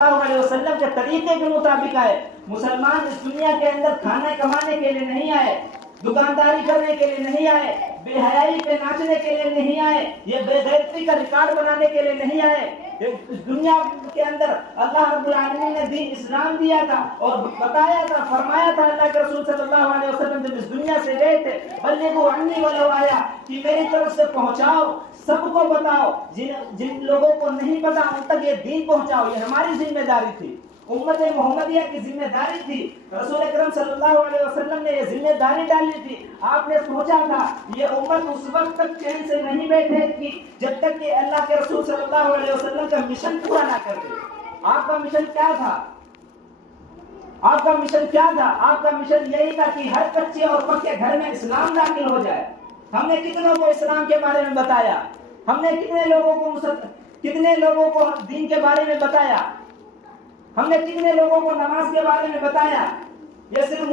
वसल्लम के तरीके के मुताबिक आए। मुसलमान इस दुनिया के अंदर खाना कमाने के लिए नहीं आए, दुकानदारी करने के लिए नहीं आए, बेहयाई पे नाचने के लिए नहीं आए, ये बेगैरती का रिकॉर्ड बनाने के लिए नहीं आए। इस दुनिया के अंदर अल्लाह रब्बुल आलमीन ने दीन इस्लाम दिया था और बताया था, फरमाया था अल्लाह के रसूल सल्लल्लाहु अलैहि वसल्लम जब इस दुनिया से गए थे, बल्लिगु अन्नी वलो आया, कि मेरी तरफ से पहुंचाओ, सबको बताओ, जिन लोगों को नहीं पता उन तक ये दीन पहुंचाओ। ये हमारी जिम्मेदारी थी, उम्मत मोहम्मदिया की जिम्मेदारी थी। रसूल अकरम सल्लल्लाहु अलैहि वसल्लम ने ये जिम्मेदारी डाली थी। आपने सोचा था ये उम्मत उस वक्त तक चैन से नहीं बैठेगी जब तक कि अल्लाह के रसूल सल्लल्लाहु अलैहि वसल्लम का मिशन पूरा ना कर दे। आपका मिशन क्या था? आपका मिशन क्या था? आपका मिशन यही था कि हर कच्चे और पक्के घर में इस्लाम दाखिल हो जाए। हमने कितनों को इस्लाम के बारे में बताया? हमने कितने लोगों को दीन के बारे में बताया? हमने कितने लोगों को नमाज के बारे में बताया? ये सिर्फ